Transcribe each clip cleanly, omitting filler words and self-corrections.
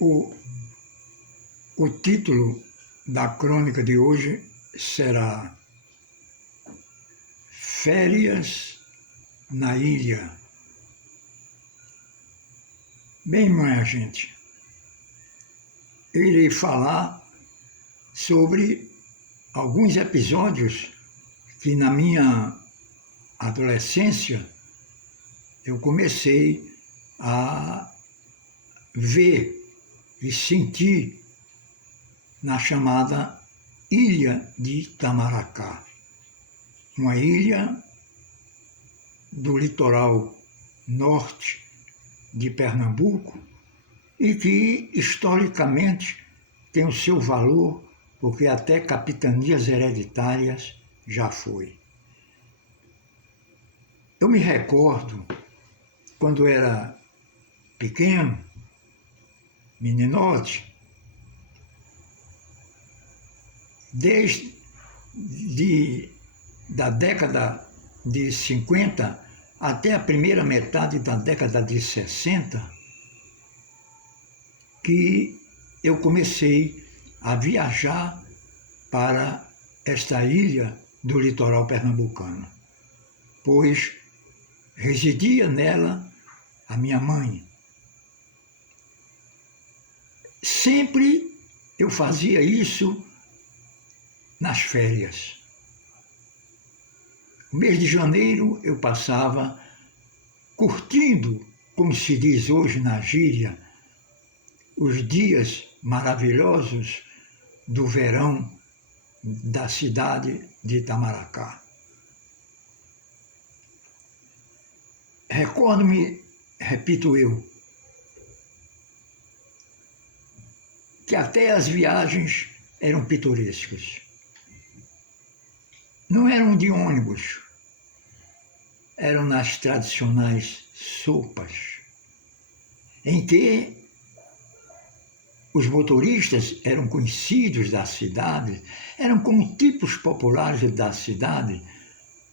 O, o título da crônica de hoje será Férias na Ilha. Bem, minha gente, eu irei falar sobre alguns episódios que na minha adolescência eu comecei a ver e sentir na chamada Ilha de Itamaracá, uma ilha do litoral norte de Pernambuco e que historicamente tem o seu valor, porque até capitanias hereditárias já foi. Eu me recordo, quando era pequeno, meninote, da década de 50 até a primeira metade da década de 60, que eu comecei a viajar para esta ilha do litoral pernambucano, pois residia nela a minha mãe. Sempre eu fazia isso nas férias. O mês de janeiro eu passava curtindo, como se diz hoje na gíria, os dias maravilhosos do verão da cidade de Itamaracá. Recordo-me, repito eu, que até as viagens eram pitorescas. Não eram de ônibus, eram nas tradicionais sopas, em que os motoristas eram conhecidos da cidade, eram como tipos populares da cidade,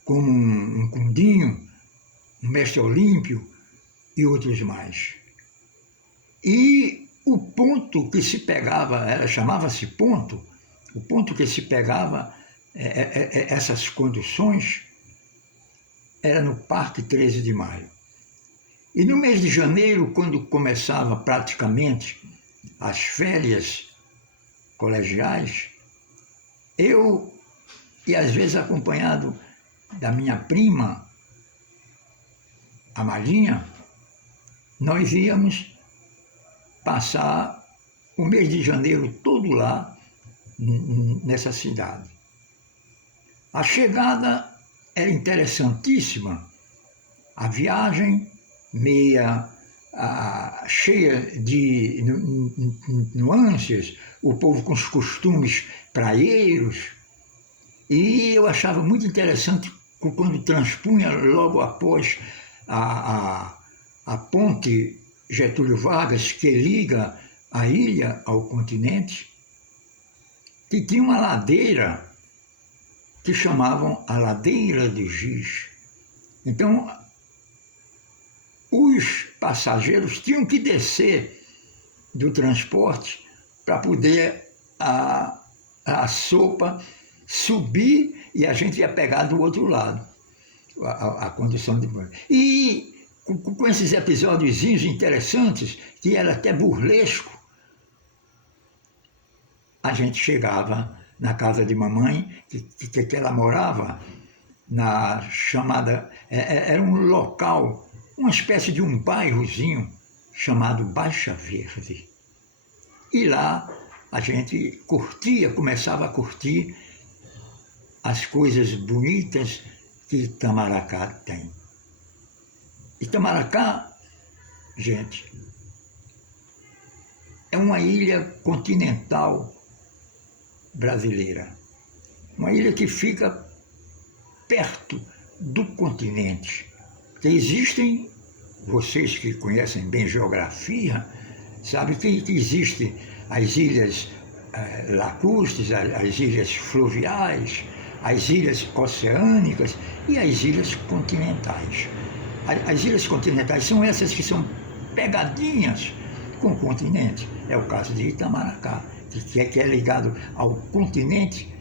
como um Cundinho, um Mestre Olímpio e outros mais. E o ponto que se pegava, chamava-se ponto, o ponto que se pegava essas conduções era no Parque 13 de Maio. E no mês de janeiro, quando começava praticamente as férias colegiais, eu, e às vezes acompanhado da minha prima, a Marinha, nós íamos passar o mês de janeiro todo lá, nessa cidade. A chegada era interessantíssima, a viagem cheia de nuances, o povo com os costumes praieiros, e eu achava muito interessante quando transpunha logo após a ponte Getúlio Vargas, que liga a ilha ao continente, que tinha uma ladeira que chamavam a Ladeira do Giz. Então, os passageiros tinham que descer do transporte para poder a sopa subir e a gente ia pegar do outro lado, a condição de banho. E com esses episódios interessantes, que era até burlesco, a gente chegava na casa de mamãe, que ela morava na chamada, era um local, uma espécie de um bairrozinho chamado Baixa Verde. E lá a gente começava a curtir as coisas bonitas que Itamaracá tem. Itamaracá, gente, é uma ilha continental brasileira. Uma ilha que fica perto do continente. Que existem, vocês que conhecem bem geografia, sabem que existem as ilhas lacustres, as ilhas fluviais, as ilhas oceânicas e as ilhas continentais. As ilhas continentais são essas que são pegadinhas com o continente. É o caso de Itamaracá, que é ligado ao continente,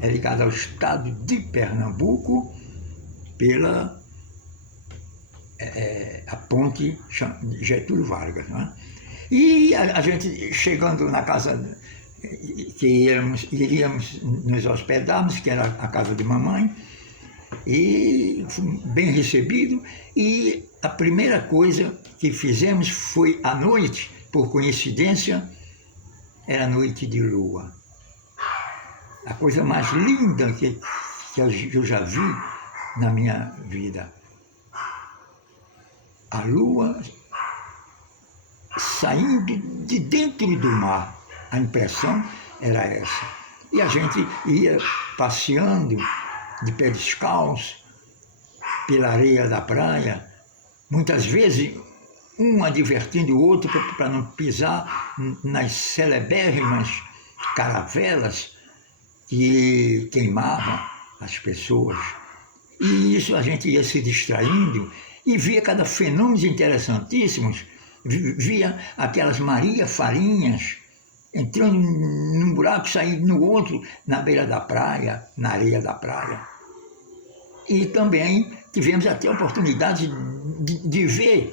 é ligado ao estado de Pernambuco pela a ponte Getúlio Vargas. Não é? E a gente, chegando na casa que iríamos nos hospedarmos, que era a casa de mamãe, e fui bem recebido, e a primeira coisa que fizemos foi à noite, por coincidência, era noite de lua. A coisa mais linda que eu já vi na minha vida. A lua saindo de dentro do mar. A impressão era essa. E a gente ia passeando de pé descalço pela areia da praia, muitas vezes um advertindo o outro para não pisar nas celebérrimas caravelas que queimavam as pessoas. E isso a gente ia se distraindo e via cada fenômenos interessantíssimos, via aquelas Maria Farinhas entrando num buraco, saindo no outro, na beira da praia, na areia da praia. E também tivemos até a oportunidade de ver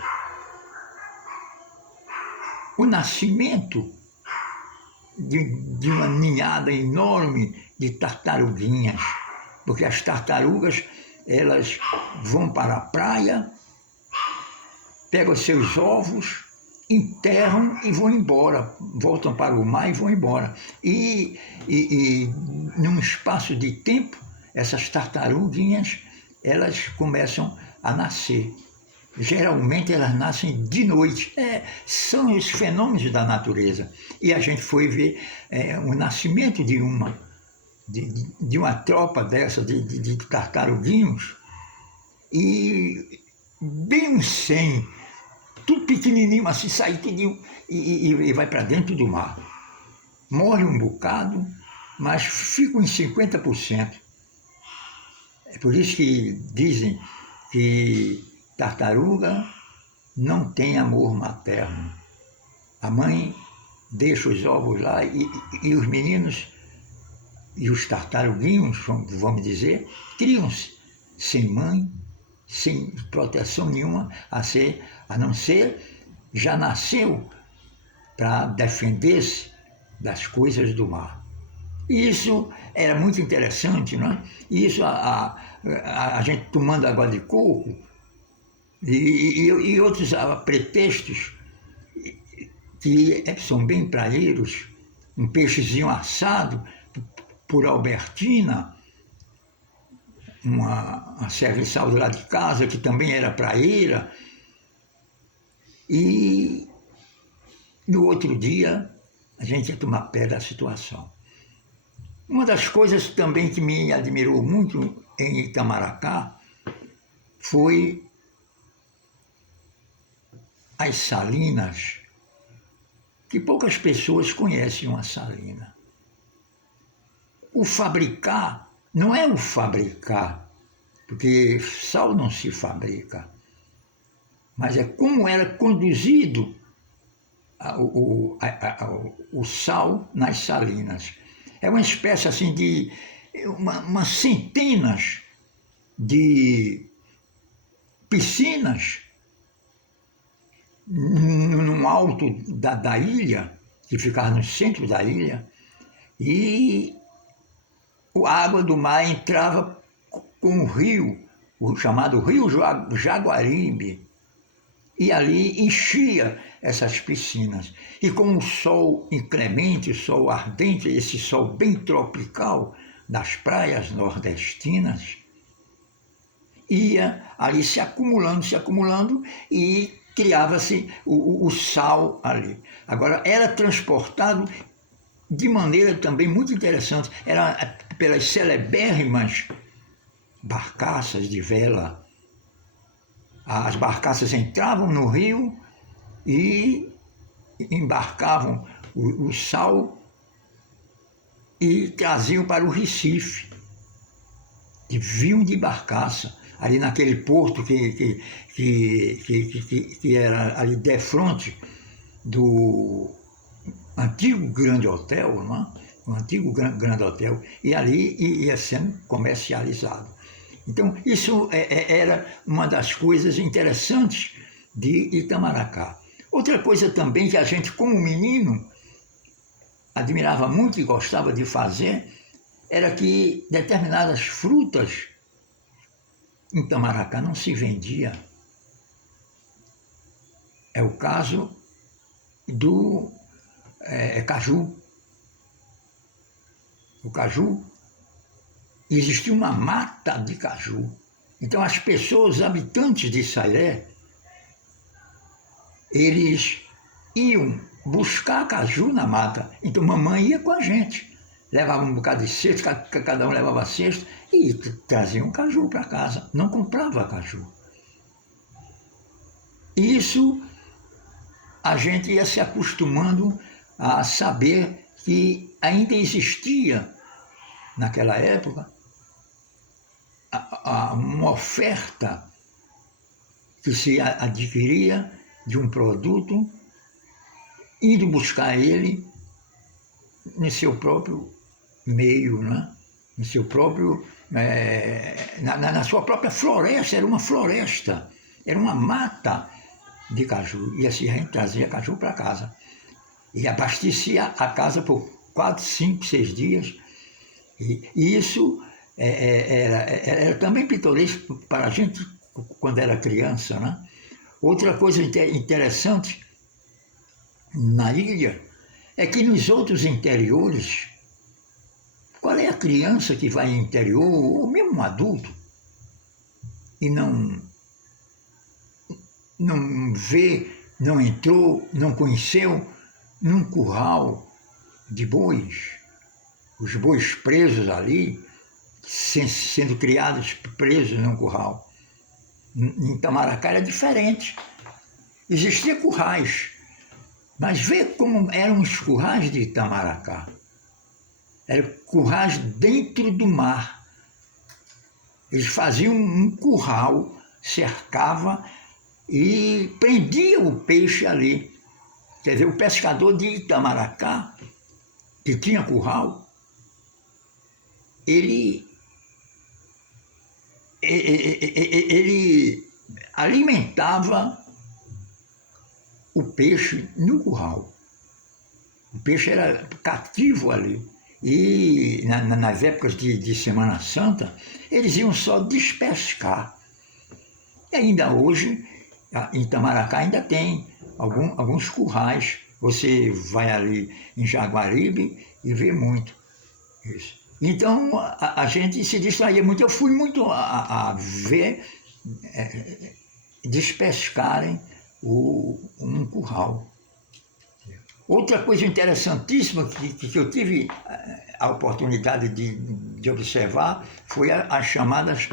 o nascimento de uma ninhada enorme de tartaruguinhas, porque as tartarugas, elas vão para a praia, pegam seus ovos, enterram e vão embora, voltam para o mar e vão embora. E num espaço de tempo, essas tartaruguinhas, elas começam a nascer. Geralmente elas nascem de noite. São os fenômenos da natureza. E a gente foi ver o nascimento de uma tropa dessa, de tartaruguinhos, e bem uns 100, tudo pequenininho assim, sai tudinho e vai para dentro do mar. Morre um bocado, mas ficam em 50%. É por isso que dizem que tartaruga não tem amor materno. A mãe deixa os ovos lá e os meninos e os tartaruguinhos, vamos dizer, criam-se sem mãe, sem proteção nenhuma, a não ser já nasceu para defender-se das coisas do mar. E isso era muito interessante, não é? E isso a gente tomando água de coco e outros pretextos que são bem praeiros, um peixezinho assado por Albertina, uma serviçal lá de casa que também era praeira. E no outro dia a gente ia tomar pé da situação. Uma das coisas também que me admirou muito em Itamaracá foi as salinas, que poucas pessoas conhecem uma salina. O fabricar não é o fabricar, porque sal não se fabrica, mas é como era conduzido o sal nas salinas. É uma espécie assim de umas centenas de piscinas no alto da ilha, que ficava no centro da ilha, e a água do mar entrava com o rio, o chamado Rio Jaguaribe, e ali enchia essas piscinas. E com o sol inclemente, o sol ardente, esse sol bem tropical das praias nordestinas, ia ali se acumulando e criava-se o sal ali. Agora, era transportado de maneira também muito interessante, era pelas celebérrimas barcaças de vela. As barcaças entravam no rio e embarcavam o sal e traziam para o Recife. E vinham de barcaça, ali naquele porto que era ali defronte do antigo Grande Hotel, não é? O antigo Grande Hotel, e ali ia sendo comercializado. Então, isso era uma das coisas interessantes de Itamaracá. Outra coisa também que a gente, como menino, admirava muito e gostava de fazer, era que determinadas frutas em Itamaracá não se vendia. É o caso do caju. O caju, existia uma mata de caju. Então as pessoas, os habitantes de Sairé, eles iam buscar caju na mata. Então mamãe ia com a gente. Levava um bocado de cesto, cada um levava cesto e trazia um caju para casa. Não comprava caju. Isso a gente ia se acostumando a saber que ainda existia, naquela época, uma oferta que se adquiria de um produto, indo buscar ele no seu próprio meio, né? No seu próprio, na sua própria floresta. Era uma floresta, era uma mata de caju, e assim a gente trazia caju para casa. E abastecia a casa por 4, 5, 6 dias. E isso era também pitoresco para a gente quando era criança, né? Outra coisa interessante na ilha é que nos outros interiores, qual é a criança que vai em interior, ou mesmo um adulto, e não vê, não entrou, não conheceu num curral de bois, os bois presos ali, sendo criados presos num curral. Em Itamaracá era diferente. Existia currais, mas vê como eram os currais de Itamaracá. Eram currais dentro do mar. Eles faziam um curral, cercava e prendia o peixe ali. Quer dizer, o pescador de Itamaracá, que tinha curral, ele alimentava o peixe no curral. O peixe era cativo ali. E nas épocas de Semana Santa, eles iam só despescar. E ainda hoje, em Itamaracá, ainda tem alguns currais. Você vai ali em Jaguaribe e vê muito isso. Então, a gente se distraía muito. Eu fui muito a ver despescarem um curral. Outra coisa interessantíssima que eu tive a oportunidade de observar foi as chamadas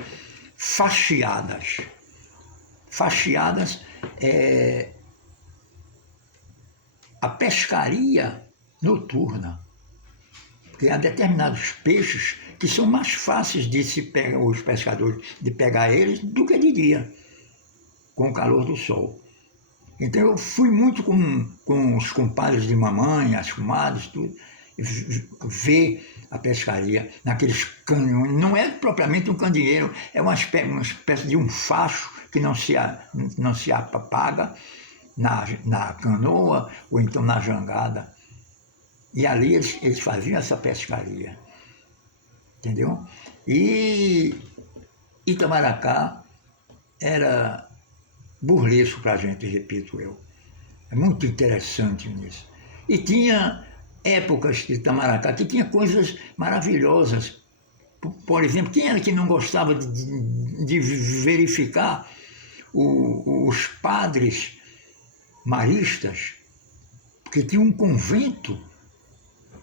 faxiadas. Faxiadas é a pescaria noturna. Porque há determinados peixes que são mais fáceis de se pegar, os pescadores, de pegar eles do que de dia, com o calor do sol. Então eu fui muito com os compadres de mamãe, as comadres, tudo, ver a pescaria naqueles canhões. Não é propriamente um candeeiro, é uma espécie de um facho que não se apaga na canoa ou então na jangada. E ali eles faziam essa pescaria, entendeu? E Itamaracá era burlesco para a gente, repito eu. É muito interessante nisso. E tinha épocas de Itamaracá que tinha coisas maravilhosas. Por exemplo, quem era que não gostava de verificar os padres maristas? Porque tinha um convento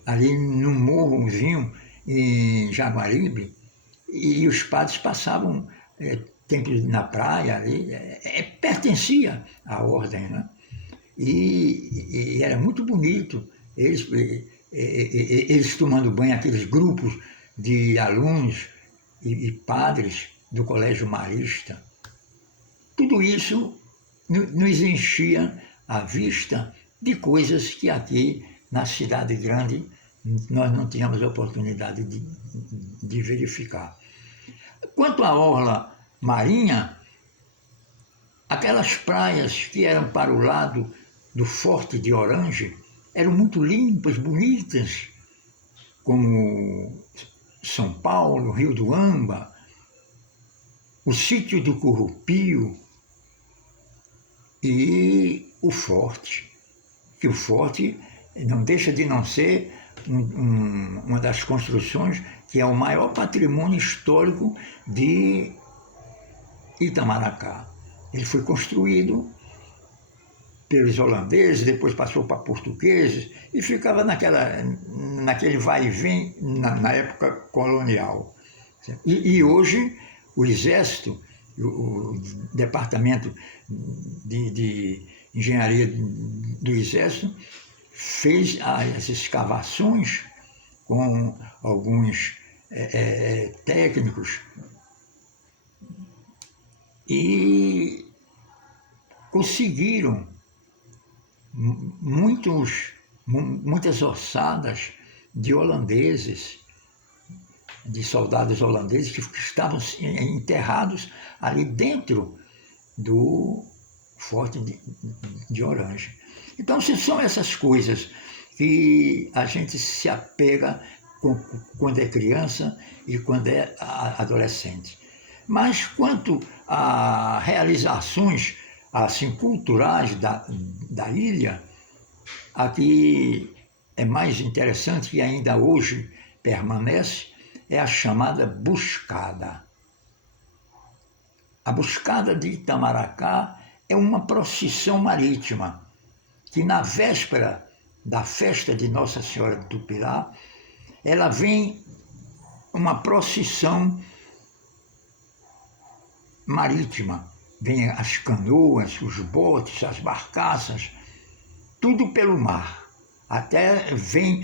ali num morrozinho em Jaguaribe, e os padres passavam tempo na praia ali, pertencia à ordem, né? E era muito bonito, eles tomando banho, aqueles grupos de alunos e padres do Colégio Marista. Tudo isso nos enchia a vista de coisas que aqui na cidade grande nós não tínhamos oportunidade de verificar. Quanto à orla marinha, aquelas praias que eram para o lado do Forte de Orange eram muito limpas, bonitas, como São Paulo, Rio do Amba, o sítio do Currupio e o Forte, que o Forte não deixa de não ser uma das construções que é o maior patrimônio histórico de Itamaracá. Ele foi construído pelos holandeses, depois passou para portugueses e ficava naquele vai e vem na época colonial. E hoje o Exército, o Departamento de Engenharia do Exército, fez as escavações com alguns técnicos e conseguiram muitas ossadas de holandeses, de soldados holandeses que estavam enterrados ali dentro do Forte de Orange. Então, são essas coisas que a gente se apega quando é criança e quando é adolescente. Mas quanto a realizações assim, culturais da ilha, aqui é mais interessante e ainda hoje permanece, é a chamada Buscada. A Buscada de Itamaracá é uma procissão marítima que na véspera da festa de Nossa Senhora do Pilar, ela vem uma procissão marítima. Vem as canoas, os botes, as barcaças, tudo pelo mar. Até vem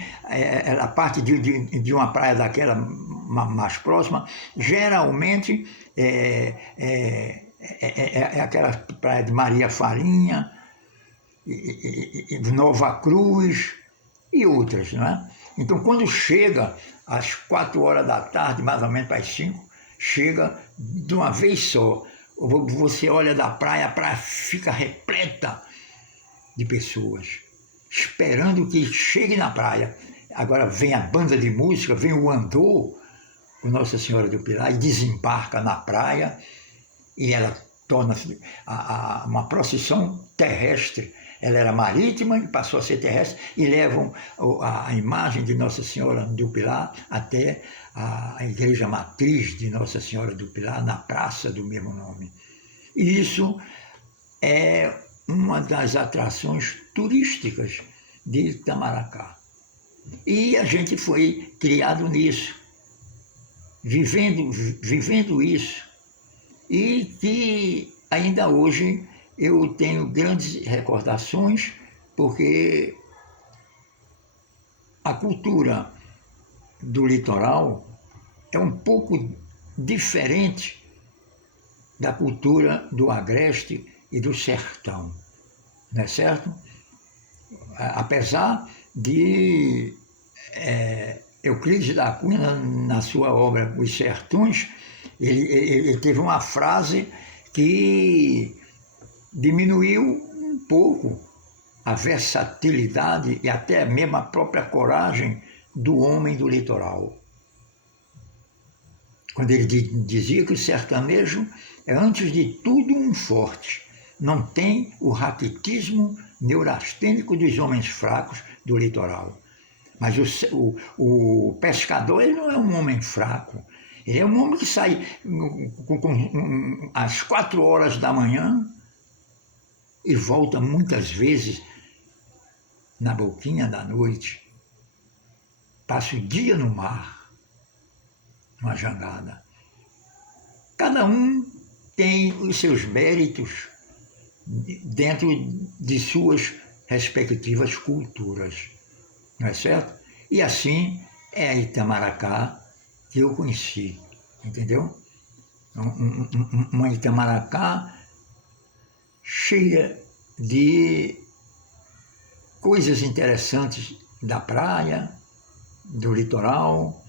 a parte de uma praia daquela mais próxima, geralmente é aquela praia de Maria Farinha, Nova Cruz e outras, não é? Então, quando chega às 4 horas da tarde, mais ou menos para as 5, chega de uma vez só. Você olha da praia, a praia fica repleta de pessoas, esperando que chegue na praia. Agora vem a banda de música, vem o andor, com Nossa Senhora do Pilar, e desembarca na praia, e ela torna-se uma procissão terrestre. Ela era marítima e passou a ser terrestre, e levam a imagem de Nossa Senhora do Pilar até a igreja matriz de Nossa Senhora do Pilar, na praça do mesmo nome. E isso é uma das atrações turísticas de Itamaracá. E a gente foi criado nisso, vivendo isso, e que ainda hoje eu tenho grandes recordações, porque a cultura do litoral é um pouco diferente da cultura do agreste e do sertão, não é certo? Apesar de Euclides da Cunha, na sua obra Os Sertões, ele teve uma frase que diminuiu um pouco a versatilidade e até mesmo a própria coragem do homem do litoral. Quando ele dizia que o sertanejo é, antes de tudo, um forte, não tem o raquitismo neurastênico dos homens fracos do litoral. Mas o pescador, ele não é um homem fraco, ele é um homem que sai às 4 horas da manhã e volta muitas vezes na boquinha da noite, passa o dia no mar, numa jangada. Cada um tem os seus méritos dentro de suas respectivas culturas, não é certo? E assim é a Itamaracá que eu conheci, entendeu? Uma Itamaracá cheia de coisas interessantes da praia, do litoral,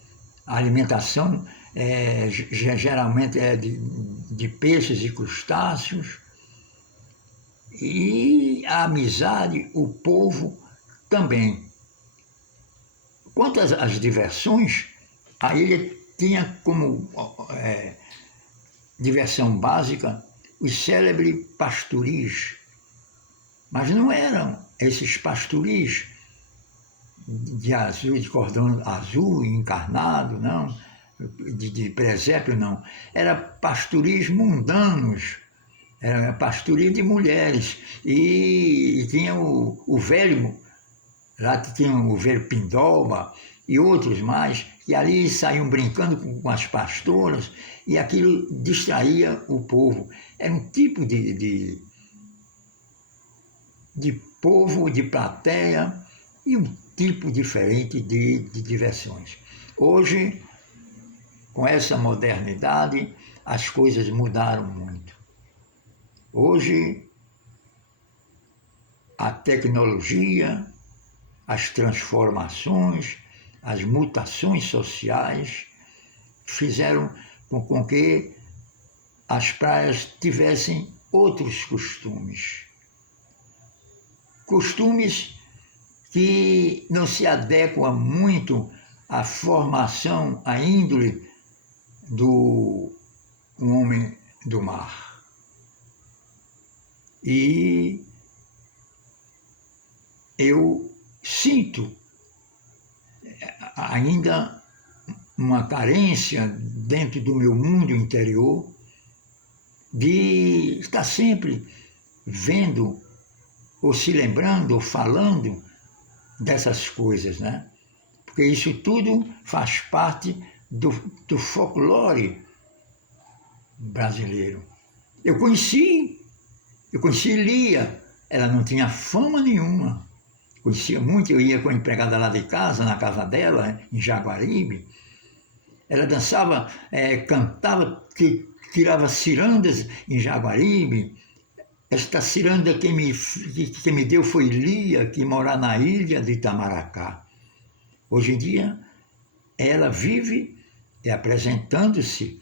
a alimentação geralmente é de peixes e crustáceos, e a amizade, o povo também. Quanto às diversões, a ilha tinha como diversão básica os célebres pastoris, mas não eram esses pastoris de azul, de cordão azul encarnado, não, de presépio, não. Era pastoris mundanos, era pastoria de mulheres, e tinha o velho, lá tinha o velho Pindoba e outros mais, que ali saíam brincando com as pastoras, e aquilo distraía o povo. Era um tipo de povo, de plateia, e um tipo diferente de diversões. Hoje, com essa modernidade, as coisas mudaram muito. Hoje, a tecnologia, as transformações, as mutações sociais fizeram com que as praias tivessem outros costumes. Costumes que não se adequam muito à formação, à índole do homem do mar. E eu sinto ainda uma carência dentro do meu mundo interior de estar sempre vendo, ou se lembrando, ou falando dessas coisas, né? Porque isso tudo faz parte do folclore brasileiro. Eu conheci Lia, ela não tinha fama nenhuma. Conhecia muito, eu ia com a empregada lá de casa, na casa dela, em Jaguaribe. Ela dançava, cantava, tirava cirandas em Jaguaribe. Esta ciranda que me deu foi Lia, que mora na ilha de Itamaracá. Hoje em dia, ela vive apresentando-se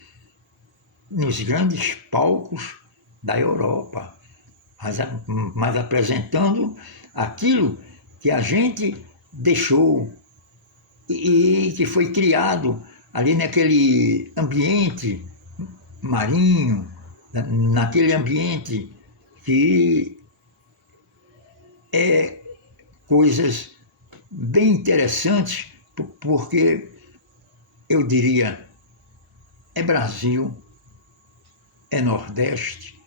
nos grandes palcos da Europa, mas apresentando aquilo que a gente deixou e que foi criado ali naquele ambiente marinho, naquele ambiente que é coisas bem interessantes, porque eu diria, é Brasil, é Nordeste,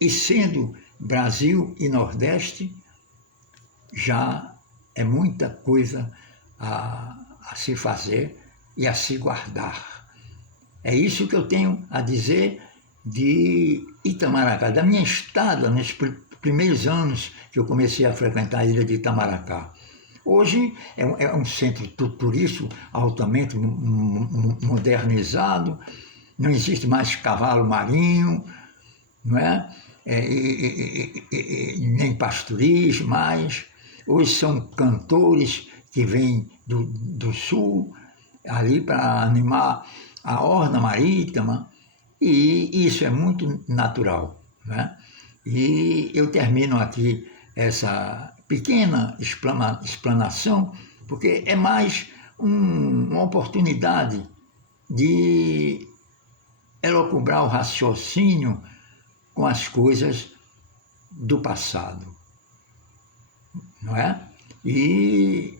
e sendo Brasil e Nordeste, já é muita coisa a se fazer e a se guardar. É isso que eu tenho a dizer de Itamaracá, da minha estada nos primeiros anos que eu comecei a frequentar a ilha de Itamaracá. Hoje é um centro turístico altamente modernizado, não existe mais cavalo marinho, não é? Nem pastoris mais. Hoje são cantores que vêm do sul, ali para animar a orla marítima, e isso é muito natural, né? E eu termino aqui essa pequena explanação, porque é mais uma oportunidade de elocubrar o raciocínio com as coisas do passado, não é? E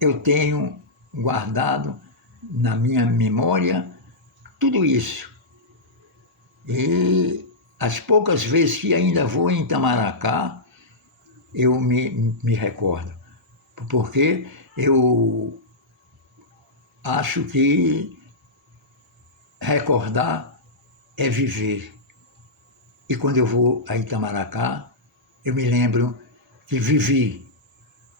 eu tenho guardado na minha memória tudo isso. E as poucas vezes que ainda vou em Itamaracá, eu me recordo, porque eu acho que recordar é viver. E quando eu vou a Itamaracá, eu me lembro que vivi.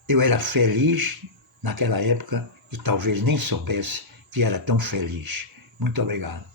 Eu era feliz naquela época e talvez nem soubesse que era tão feliz. Muito obrigado.